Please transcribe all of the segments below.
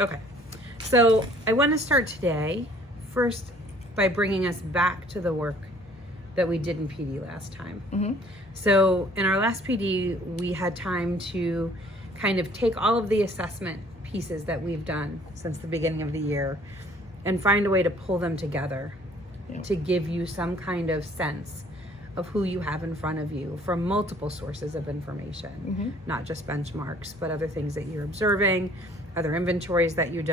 Okay. So I want to start today first by bringing us back to the work that we did in PD last time. So in our last PD, we had time to kind of take all of the assessment pieces that we've done since the beginning of the year and find a way to pull them together to give you some kind of sense of who you have in front of you from multiple sources of information, not just benchmarks, but other things that you're observing, other inventories that you've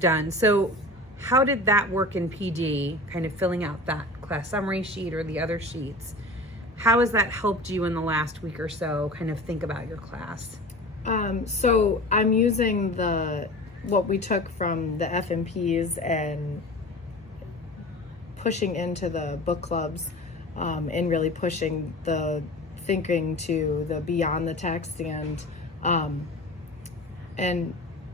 done. So how did that work in PD, kind of filling out that class summary sheet or the other sheets? How has that helped you in the last week or so kind of think about your class? So I'm using what we took from the FMPs and pushing into the book clubs, and really pushing the thinking to the beyond the text and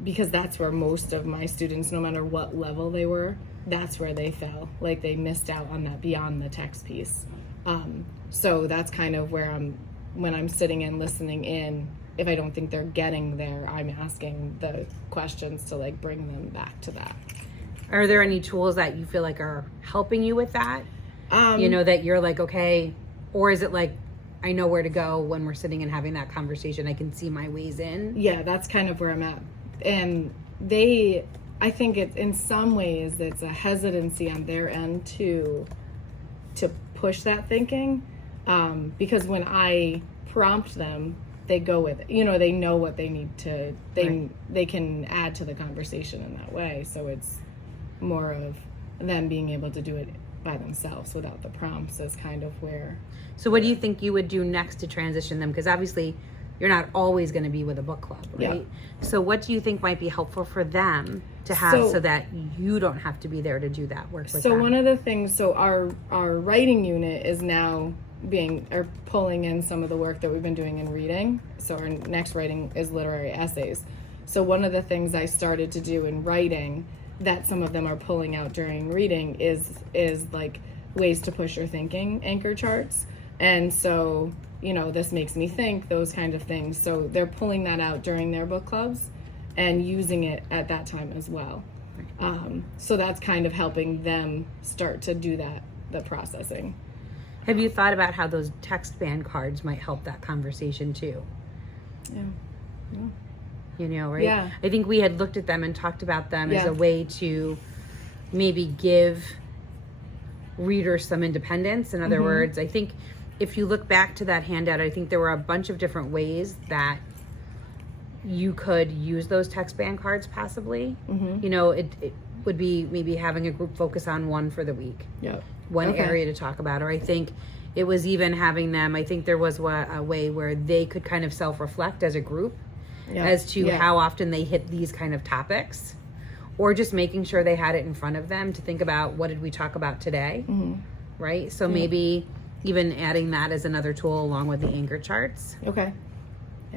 because that's where most of my students, no matter what level they were, that's where they fell. Like they missed out on that beyond the text piece. So that's kind of where when I'm sitting and listening in, if I don't think they're getting there, I'm asking the questions to like bring them back to that. Are there any tools that you feel like are helping you with that? That you're like, okay, or is it like, I know where to go when we're sitting and having that conversation, I can see my ways in? Yeah, that's kind of where I'm at. And I think in some ways it's a hesitancy on their end to push that thinking, because when I prompt them, they go with it. They know what they need to, they can add to the conversation in that way. So it's more of them being able to do it by themselves without the prompts is kind of where. So what do you think you would do next to transition them? Because obviously you're not always going to be with a book club, right? Yeah. So what do you think might be helpful for them to have so that you don't have to be there to do that work with them? So one of the things, our writing unit is now pulling in some of the work that we've been doing in reading. So our next writing is literary essays. So one of the things I started to do in writing that some of them are pulling out during reading is like ways to push your thinking anchor charts. And so, this makes me think, those kind of things. So they're pulling that out during their book clubs and using it at that time as well. So that's kind of helping them start to do the processing. Have you thought about how those text band cards might help that conversation too? Yeah. Right? Yeah. I think we had looked at them and talked about them as a way to maybe give readers some independence. In other words, I think if you look back to that handout, I think there were a bunch of different ways that you could use those text band cards possibly. It would be maybe having a group focus on one for the week. One area to talk about. Or I think it was even having them, I think there was a way where they could kind of self-reflect as a group as to how often they hit these kind of topics, or just making sure they had it in front of them to think about what did we talk about today, right? So maybe even adding that as another tool along with the anchor charts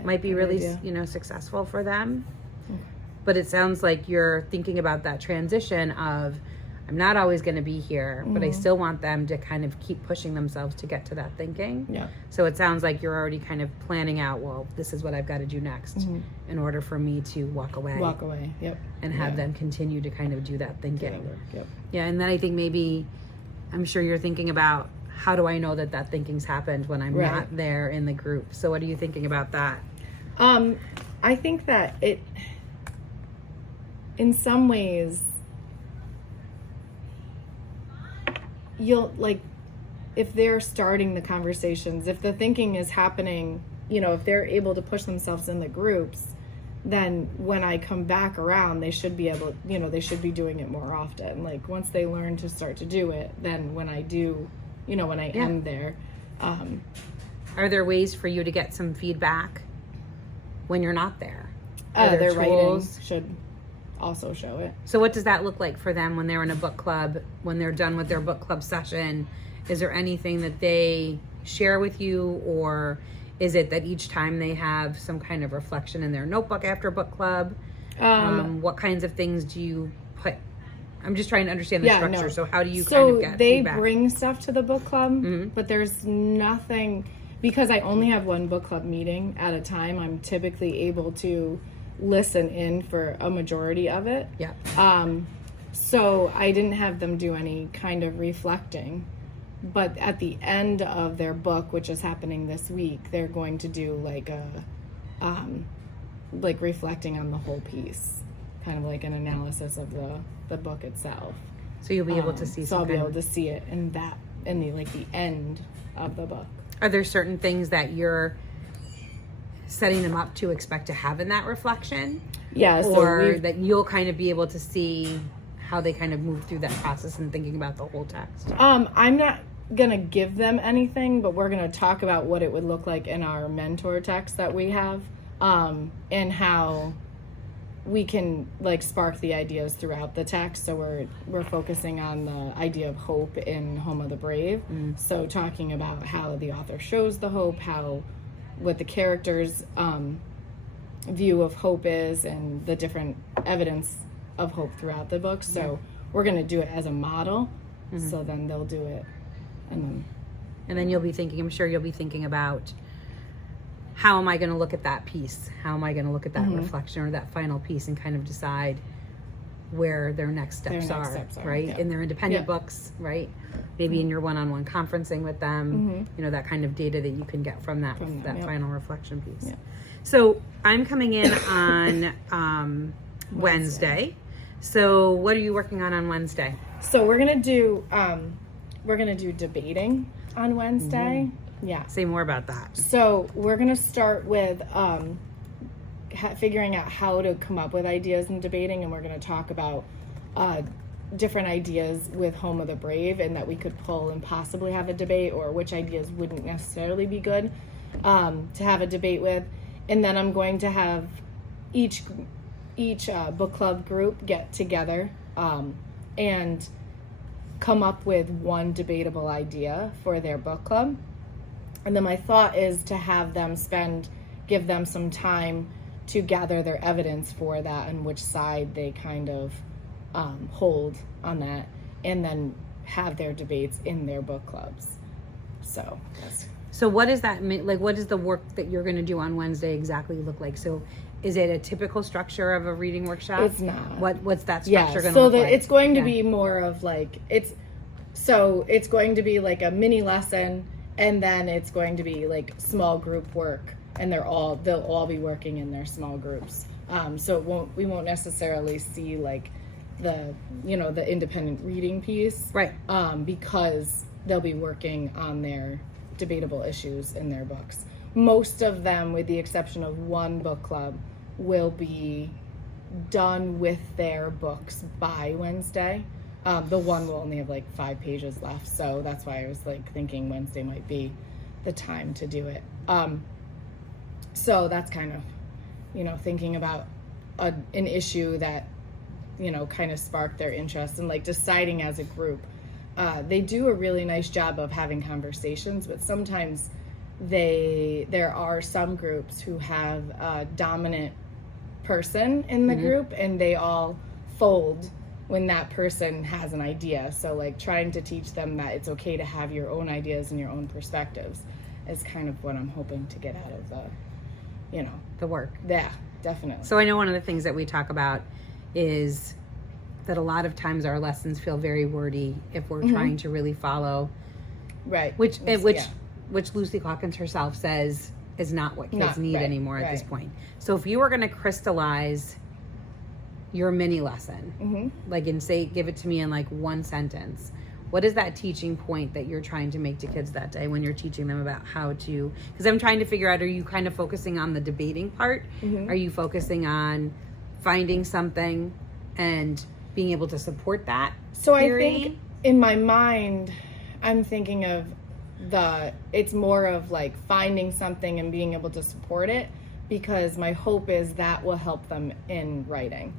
might be really successful for them. But it sounds like you're thinking about that transition of, I'm not always going to be here, but I still want them to kind of keep pushing themselves to get to that thinking. So it sounds like you're already kind of planning out, well, this is what I've got to do next in order for me to walk away. And have them continue to kind of do that thinking. Yeah, and then I think maybe, I'm sure you're thinking about, how do I know that thinking's happened when I'm not there in the group? So what are you thinking about that? I think that in some ways, you'll if they're starting the conversations, if the thinking is happening, if they're able to push themselves in the groups, then when I come back around, they should be able, they should be doing it more often. Like once they learn to start to do it, then when I do, when I am there. Are there ways for you to get some feedback when you're not there? Their writing should also show it. So what does that look like for them when they're in a book club, when they're done with their book club session? Is there anything that they share with you, or is it that each time they have some kind of reflection in their notebook after book club? What kinds of things do you put? I'm just trying to understand the structure. No. So how do you kind of get feedback? They bring stuff to the book club, but there's nothing, because I only have one book club meeting at a time. I'm typically able to listen in for a majority of it. Yeah. So I didn't have them do any kind of reflecting. But at the end of their book, which is happening this week, they're going to do like a, like reflecting on the whole piece, kind of like an analysis of the book itself. So you'll be able to see. So I'll be able to see it in the end of the book. Are there certain things that you're setting them up to expect to have in that reflection? Yeah. Or that you'll kind of be able to see how they kind of move through that process and thinking about the whole text? I'm not gonna give them anything, but we're gonna talk about what it would look like in our mentor text that we have, and how we can like spark the ideas throughout the text. So we're focusing on the idea of hope in Home of the Brave. So talking about how the author shows the hope, what the characters' view of hope is, and the different evidence of hope throughout the book. So we're going to do it as a model. So then they'll do it, and then you'll be thinking, I'm sure you'll be thinking about, how am I going to look at that piece? How am I going to look at that reflection or that final piece and kind of decide where their next steps are, right? Yeah. In their independent books, right? Maybe in your one-on-one conferencing with them, you know, that kind of data that you can get from that final reflection piece. Yeah. So I'm coming in on Wednesday. So what are you working on Wednesday? So we're gonna do debating on Wednesday. Yeah. Say more about that. So we're gonna start with figuring out how to come up with ideas in debating, and we're gonna talk about different ideas with Home of the Brave, and that we could pull and possibly have a debate, or which ideas wouldn't necessarily be good to have a debate with. And then I'm going to have each book club group get together and come up with one debatable idea for their book club. And then my thought is to have them give them some time to gather their evidence for that and which side they kind of hold on that, and then have their debates in their book clubs. So what does that mean? Like, what does the work that you're going to do on Wednesday exactly look like? So is it a typical structure of a reading workshop? It's not. What's that structure going to look like? It's going to be more of like, it's going to be like a mini lesson, and then it's going to be like small group work, and they'll all be working in their small groups. So we won't necessarily see like the independent reading piece, right? Because they'll be working on their debatable issues in their books. Most of them, with the exception of one book club, will be done with their books by Wednesday. The one will only have like 5 pages left, so that's why I was like thinking Wednesday might be the time to do it. So that's kind of, thinking about an issue that, kind of sparked their interest, and like deciding as a group. They do a really nice job of having conversations, but sometimes there are some groups who have a dominant person in the group, and they all fold when that person has an idea. So like trying to teach them that it's okay to have your own ideas and your own perspectives is kind of what I'm hoping to get out of the work. Yeah, definitely. So I know one of the things that we talk about is that a lot of times our lessons feel very wordy if we're trying to really follow, right? Which Lucy Calkins herself says is not what kids need anymore at this point. So if you were going to crystallize your mini lesson, like, and give it to me in like one sentence, what is that teaching point that you're trying to make to kids that day when you're teaching them about how to, because I'm trying to figure out, are you kind of focusing on the debating part? Are you focusing on finding something and being able to support that theory? I think in my mind, I'm thinking of it's more of like finding something and being able to support it, because my hope is that will help them in writing.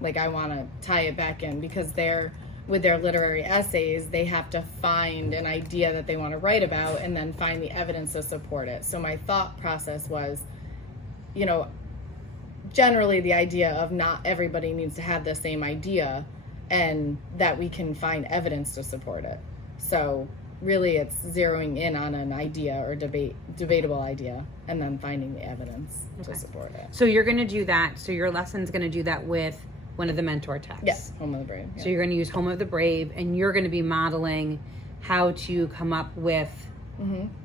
Like, I want to tie it back in, because with their literary essays, they have to find an idea that they want to write about and then find the evidence to support it. So my thought process was, generally the idea of not everybody needs to have the same idea, and that we can find evidence to support it. So really it's zeroing in on an idea or debatable idea, and then finding the evidence to support it. So you're going to do that. So your lesson's going to do that with one of the mentor texts. Yes, Home of the Brave. So you're going to use Home of the Brave, and you're going to be modeling how to come up with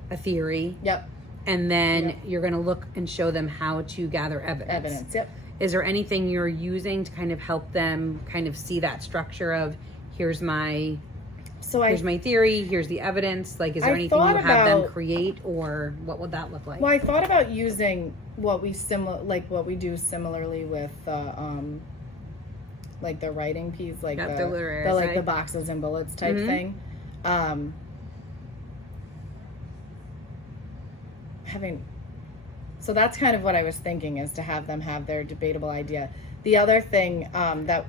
a theory. Yep. And then you're going to look and show them how to gather evidence. Yep. Is there anything you're using to kind of help them kind of see that structure of here's my theory, here's the evidence? Like, is there anything you have them create, or what would that look like? Well, I thought about using what we do similarly with like the writing piece, like the boxes and bullets type thing. So that's kind of what I was thinking, is to have them have their debatable idea. The other thing that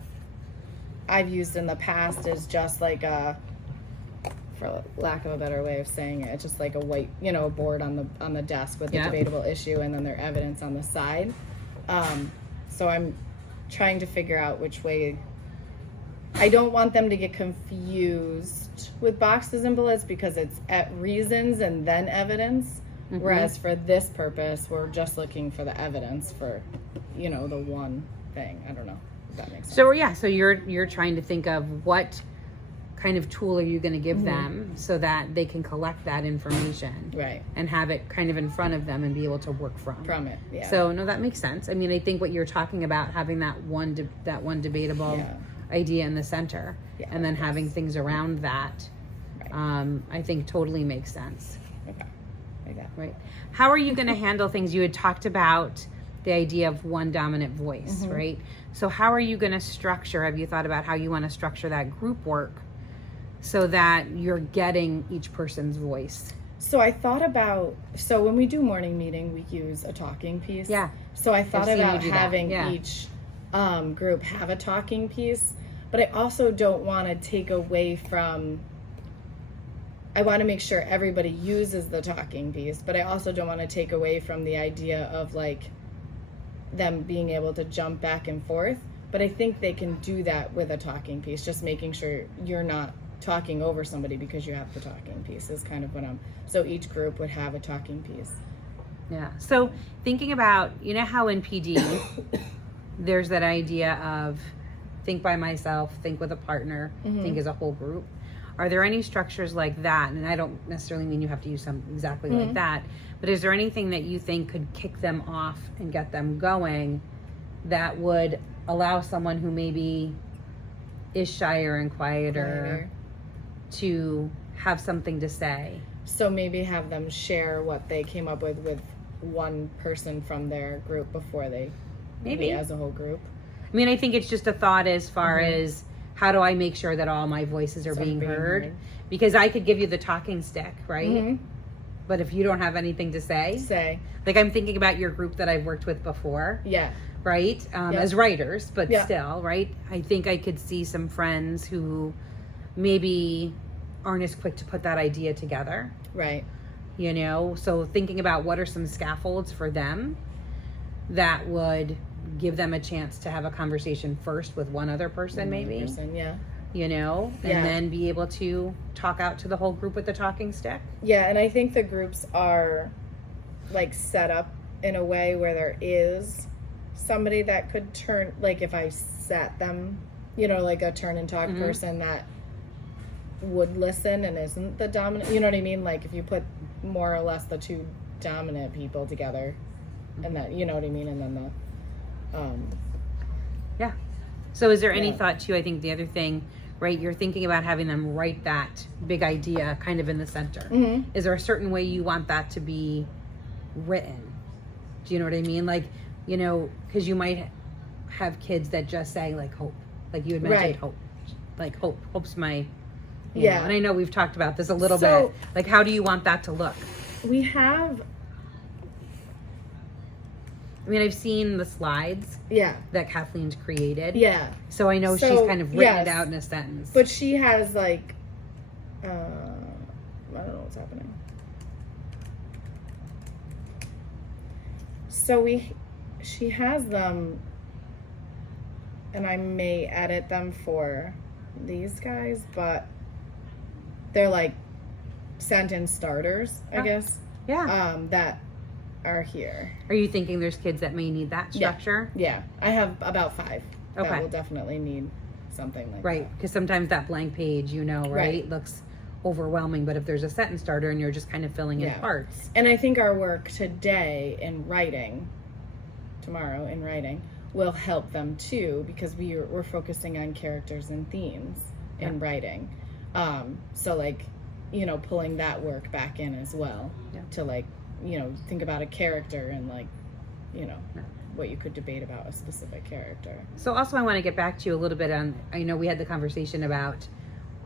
I've used in the past is just like for lack of a better way of saying it, just like a white, a board on the desk with the debatable issue and then their evidence on the side. So I'm trying to figure out which way. I don't want them to get confused with boxes and bullets because it's at reasons and then evidence. Whereas for this purpose, we're just looking for the evidence for, the one thing. I don't know if that makes sense. So you're trying to think of what kind of tool are you going to give them so that they can collect that information, right, and have it kind of in front of them and be able to work from it. Yeah. So no, that makes sense. I mean, I think what you're talking about, having that one debatable idea in the center, and then having things around that, I think totally makes sense. Okay. Right. How are you going to handle things? You had talked about the idea of one dominant voice, right? So how are you going to structure? Have you thought about how you want to structure that group work so that you're getting each person's voice? So I thought about, when we do morning meeting, we use a talking piece. Yeah. So I thought about having each group have a talking piece, but I also don't want to take away from, I want to make sure everybody uses the talking piece, but I also don't want to take away from the idea of like them being able to jump back and forth. But I think they can do that with a talking piece, just making sure you're not talking over somebody because you have the talking piece is kind of what so each group would have a talking piece. Yeah. So thinking about, how in PD there's that idea of think by myself, think with a partner, think as a whole group. Are there any structures like that? And I don't necessarily mean you have to use some exactly like that, but is there anything that you think could kick them off and get them going that would allow someone who maybe is shyer and quieter to have something to say? So maybe have them share what they came up with one person from their group before they maybe as a whole group. I mean, I think it's just a thought as far as how do I make sure that all my voices are being heard? Because I could give you the talking stick, right? But if you don't have anything to say, like I'm thinking about your group that I've worked with before. Yeah. Right? As writers, but still, right? I think I could see some friends who maybe aren't as quick to put that idea together. Right. So thinking about what are some scaffolds for them that would give them a chance to have a conversation first with one other person, maybe. And then be able to talk out to the whole group with the talking stick. Yeah, and I think the groups are like set up in a way where there is somebody that could turn, like if I sat them, like a turn and talk person that would listen and isn't the dominant, you know what I mean? Like if you put more or less the two dominant people together and that, you know what I mean? And then the so is there any thought too? I think the other thing, right, you're thinking about having them write that big idea kind of in the center. Is there a certain way you want that to be written? Do you know what I mean? Like, because you might have kids that just say like hope, like you had mentioned hope, like hope's my and I know we've talked about this a little bit, like how do you want that to look? We have, I mean, I've seen the slides that Kathleen's created. So I know she's kind of written it out in a sentence. But she has like, I don't know what's happening. So she has them, and I may edit them for these guys, but they're like sentence starters, I guess. Yeah. That are here. Are you thinking there's kids that may need that structure? Yeah. I have about 5 Okay. that will definitely need something like that. Right, because sometimes that blank page, right, looks overwhelming, but if there's a sentence starter and you're just kind of filling in parts. And I think our work today in writing, tomorrow in writing, will help them too, because we're focusing on characters and themes in writing. So like, you know, pulling that work back in as well to like, you know, think about a character and like, you know, what you could debate about a specific character. So also I want to get back to you a little bit on, I know we had the conversation about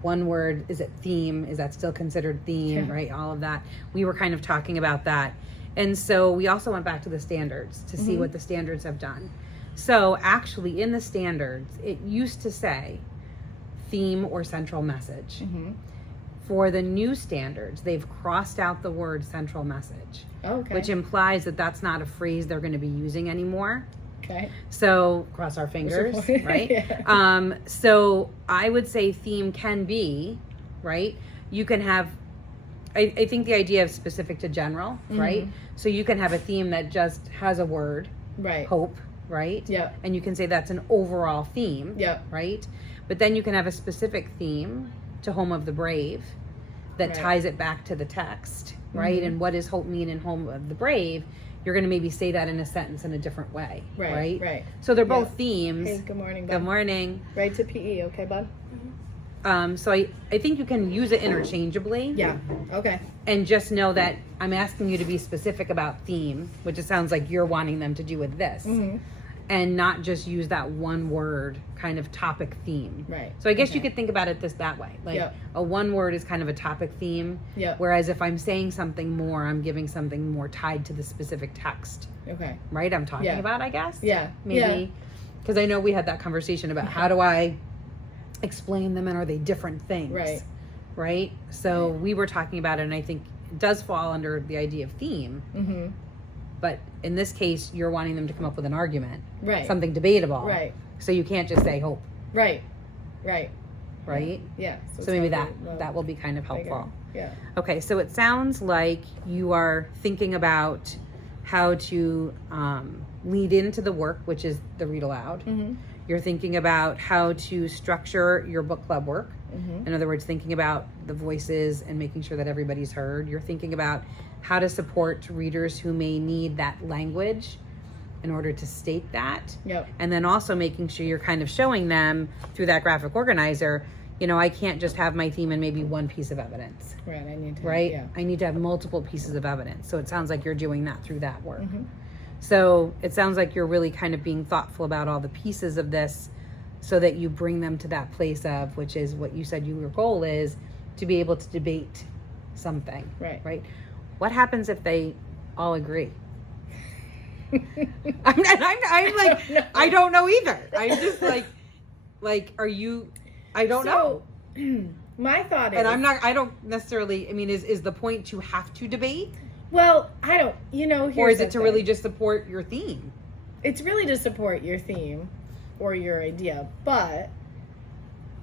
one word, is it theme? Is that still considered theme, right? All of that. We were kind of talking about that. And so we also went back to the standards to see what the standards have done. So actually in the standards, it used to say theme or central message. For the new standards, they've crossed out the word central message, which implies that that's not a phrase they're going to be using anymore. Okay. So cross our fingers, right? So I would say theme can be, right? You can have, I think the idea of specific to general, right? So you can have a theme that just has a word, right? Hope, right? Yeah. And you can say that's an overall theme, right? But then you can have a specific theme to Home of the Brave that ties it back to the text, right? And what does hope mean in Home of the Brave? You're going to maybe say that in a sentence in a different way, right? Right. So they're both themes. Hey, good morning, bud. Good morning. Right to PE, okay, bud? So I think you can use it interchangeably. Yeah, okay. And just know that I'm asking you to be specific about theme, which it sounds like you're wanting them to do with this. And not just use that one word kind of topic theme. Right. So I guess you could think about it that way. Like a one word is kind of a topic theme. Whereas if I'm saying something more, I'm giving something more tied to the specific text. Okay. Right? I'm talking about, I guess. Yeah. Maybe. Because I know we had that conversation about how do I explain them and are they different things? Right. Right? So we were talking about it and I think it does fall under the idea of theme. But in this case, you're wanting them to come up with an argument. Right. Something debatable. Right. So you can't just say hope. Right. Right? Yeah. So maybe that will be kind of helpful. Yeah. Okay, so it sounds like you are thinking about how to lead into the work, which is the read aloud. You're thinking about how to structure your book club work. In other words, thinking about the voices and making sure that everybody's heard. You're thinking about how to support readers who may need that language in order to state that. And then also making sure you're kind of showing them through that graphic organizer, you know, I can't just have my theme and maybe one piece of evidence. Right. I need to have multiple pieces of evidence. So it sounds like you're doing that through that work. So it sounds like you're really kind of being thoughtful about all the pieces of this so that you bring them to that place of, which is what you said your goal is, to be able to debate something. Right. What happens if they all agree? I'm like, I don't know either. I'm just like, are you, I don't know. My thought is, and I don't necessarily, I mean, is the point to have to debate? Well, I don't, you know, or is it to really just support your theme? It's really to support your theme or your idea, but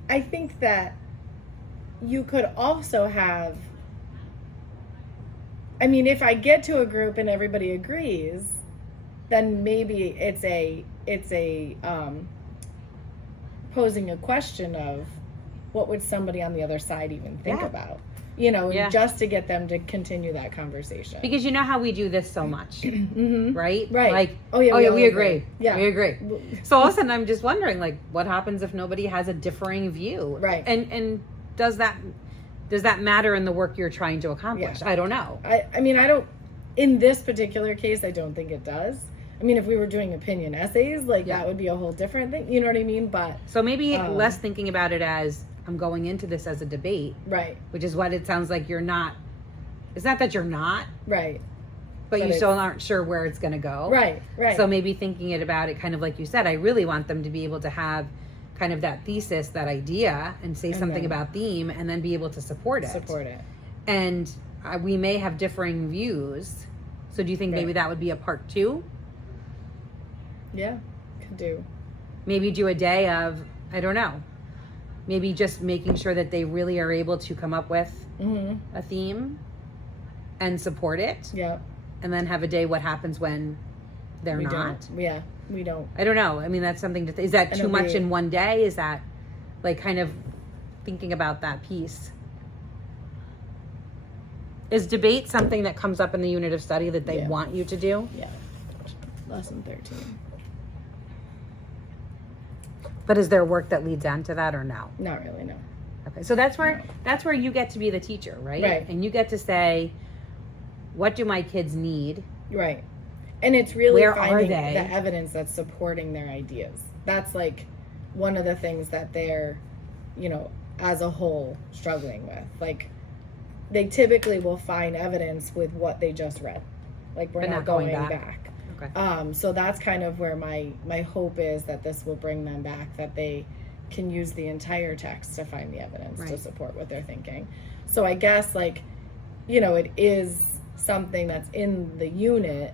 I think that you could also have, I mean, if I get to a group and everybody agrees, then maybe it's a posing a question of what would somebody on the other side even think about, you know, just to get them to continue that conversation. Because you know how we do this so much, right? Like, we agree. Yeah, we agree. So all of a sudden, I'm just wondering, like, what happens if nobody has a differing view? Right. And does that matter in the work you're trying to accomplish? I don't know. I mean, I don't. In this particular case, I don't think it does. I mean, if we were doing opinion essays, like that would be a whole different thing. You know what I mean? But so maybe less thinking about it as I'm going into this as a debate, right? Which is what it sounds like you're not. It's not that you're not, right? But you still aren't sure where it's going to go, right? So maybe thinking about it, kind of like you said, I really want them to be able to have kind of that thesis, that idea, and say something about theme, and then be able to support it. And we may have differing views. So do you think maybe that would be a part 2? Yeah, could do. Maybe do a day of, I don't know, maybe just making sure that they really are able to come up with Mm-hmm. a theme and support it, Yeah. and then have a day what happens when they're We not. don't. Yeah. We don't. I don't know. I mean, that's something to. Is that And too it'll much be- in one day? Is that like kind of thinking about that piece? Is debate something that comes up in the unit of study that they Yeah. want you to do? Yeah. Lesson 13. But is there work that leads on to that or no? Not really, no. Okay, so that's where you get to be the teacher, right? Right. And you get to say, what do my kids need? Right. And it's really Where are finding they? the evidence that's supporting their ideas. That's like one of the things that they're, as a whole struggling with. Like, they typically will find evidence with what they just read. Like, we're But not not going going back. back. Okay. So that's kind of where my hope is, that this will bring them back, that they can use the entire text to find the evidence to Right. support what they're thinking. So I guess, like, it is something that's in the unit,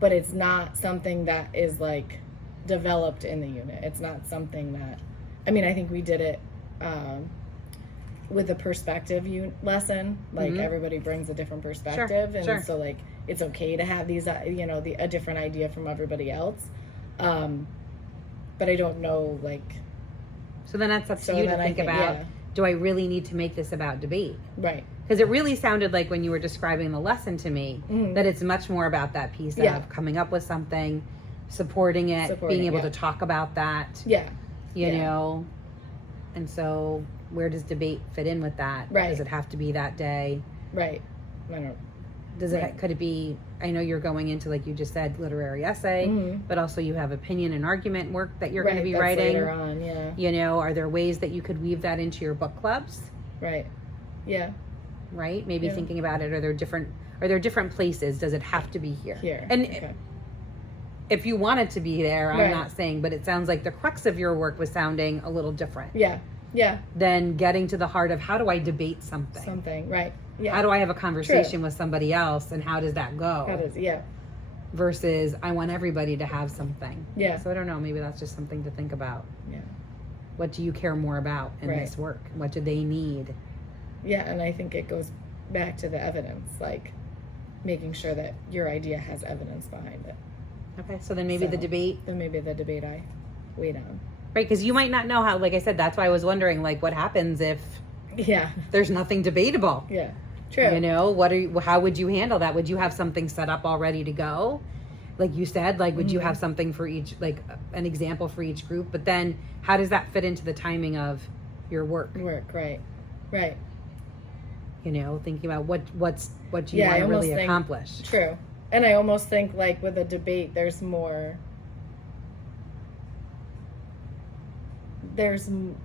but it's not something that is like developed in the unit. It's not something that, I think we did it with the perspective lesson. Like, Mhm. everybody brings a different perspective, and sure. so like it's okay to have these, a different idea from everybody else. But I don't know, like. So then that's up to So you to then I think think, about, yeah. do I really need to make this about debate? Right. Because it really sounded like when you were describing the lesson to me, Mhm. that it's much more about that piece Yeah. of coming up with something, supporting it, being able to talk about that, Yeah. you Yeah. know. And so where does debate fit in with that? Right. Does it have to be that day? Right. I don't. Does it, Right. could it be, I know you're going into, like you just said, literary essay, Mhm. but also you have opinion and argument work that you're going to be that's writing. later on. Yeah. You know, are there ways that you could weave that into your book clubs? Right. Yeah. Right? Maybe Yeah. thinking about it, are there different places? Does it have to be here? Here. And okay. if you want it to be there, I'm Right. not saying, but it sounds like the crux of your work was sounding a little different Yeah. Yeah. than getting to the heart of how do I debate something? Something. Right. Yeah. How do I have a conversation with somebody else and how does that go? How does? Yeah. Versus I want everybody to have something. Yeah. So I don't know, maybe that's just something to think about. Yeah. What do you care more about in Right. this work? What do they need? Yeah, and I think it goes back to the evidence, like making sure that your idea has evidence behind it. Okay, so then maybe the So- debate, Then maybe the debate I wait on. right? Because you might not know how, like I said, that's why I was wondering, like, what happens if Yeah. there's nothing debatable? Yeah. True. You know, how would you handle that? Would you have something set up all ready to go? Like you said, like, would you Mm-hmm. have something for each, like an example for each group? But then how does that fit into the timing of your work? Work. Right. Right. You know, thinking about what do you Yeah, want I to almost really think- accomplish? True. And I almost think, like, with a debate, there's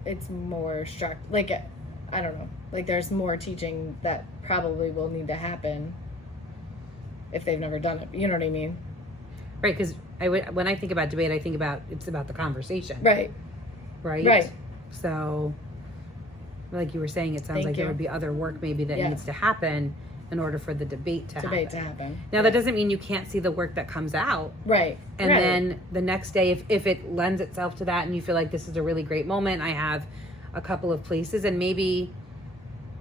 it's more like, I don't know, like there's more teaching that probably will need to happen if they've never done it. You know what I mean? Right, because when I think about debate, I think about it's about the conversation. Right. Right. Right. So, like you were saying, it sounds Thank like there you. would be other work maybe that Yeah. needs to happen in order for the debate to happen. Now, that doesn't mean you can't see the work that comes out. Right. And right. then the next day, if it lends itself to that and you feel like this is a really great moment, I have a couple of places and maybe,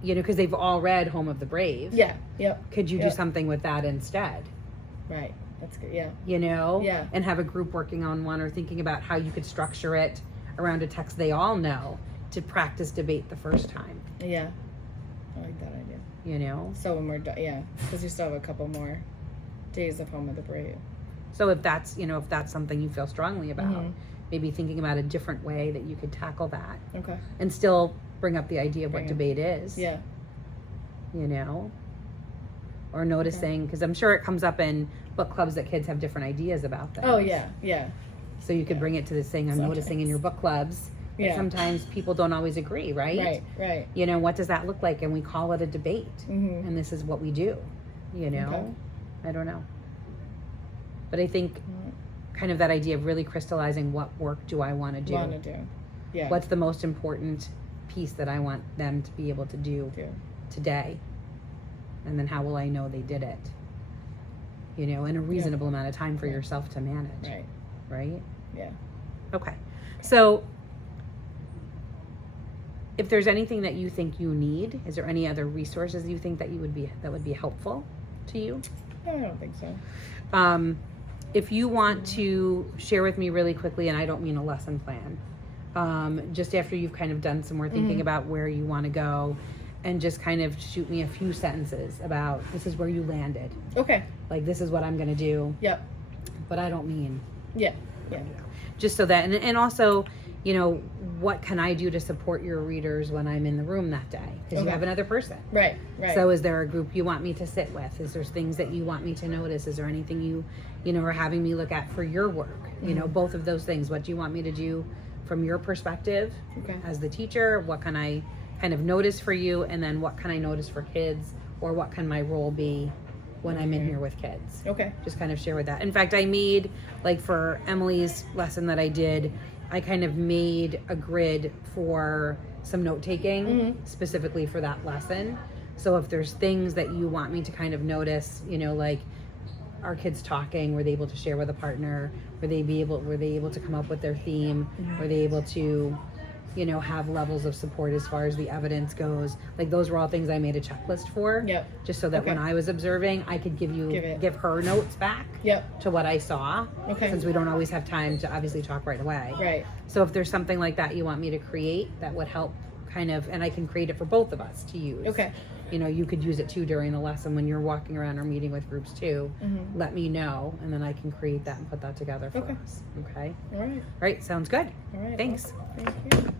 you know, because they've all read Home of the Brave. Yeah. Yep. Could you do Yep. something with that instead? Right. That's good. Yeah. You know? Yeah. And have a group working on one or thinking about how you could structure it around a text they all know to practice debate the first time. Yeah. I like that idea. You know? So when we're done, yeah, because you still have a couple more days of Home of the Brave. So if that's, you know, if that's something you feel strongly about, Mhm. maybe thinking about a different way that you could tackle that Okay. and still bring up the idea of what Bring it. debate is. Yeah. You know? Or noticing, because I'm sure it comes up in book clubs that kids have different ideas about things. Oh yeah. Yeah. So you could bring it to this thing I'm noticing in your book clubs. that Yeah. Sometimes people don't always agree, right? Right. Right. You know, what does that look like? And we call it a debate. Mm-hmm. And this is what we do. You know? Okay. I don't know. But I think kind of that idea of really crystallizing what work do I want to do? Want to do? Yeah. What's the most important piece that I want them to be able to do today? And then how will I know they did it? You know, in a reasonable amount of time for Yeah. yourself to manage. Right. Right? Yeah. Okay. So if there's anything that you think you need, is there any other resources you think that would be helpful to you? I don't think so. If you want to share with me really quickly, and I don't mean a lesson plan, just after you've kind of done some more thinking about where you want to go, and just kind of shoot me a few sentences about this is where you landed. Okay. Like, this is what I'm going to do. Yep. But I don't mean. Yeah. Just so that, and also, you know, what can I do to support your readers when I'm in the room that day? Because you have another person. Right. So is there a group you want me to sit with? Is there things that you want me to notice? Is there anything you know, are having me look at for your work? You know, both of those things. What do you want me to do from your perspective as the teacher? What can I kind of notice for you? And then what can I notice for kids? Or what can my role be when I'm in here with kids? Okay. Just kind of share with that. In fact, I made, like for Emily's lesson that I did, I kind of made a grid for some note taking specifically for that lesson. So if there's things that you want me to kind of notice, you know, like, our kids talking, were they able to share with a partner? Were they able to come up with their theme? Were they able to, you know, have levels of support as far as the evidence goes? Like, those were all things I made a checklist for. Yep. Just so that when I was observing, I could give her notes back. Yep. To what I saw. Okay. Since we don't always have time to obviously talk right away. Right. So if there's something like that you want me to create, that would help kind of, and I can create it for both of us to use. Okay. You know, you could use it too during the lesson when you're walking around or meeting with groups too. Let me know, and then I can create that and put that together for us. Okay. All right. All right. Sounds good. All right. Thanks. Thank you.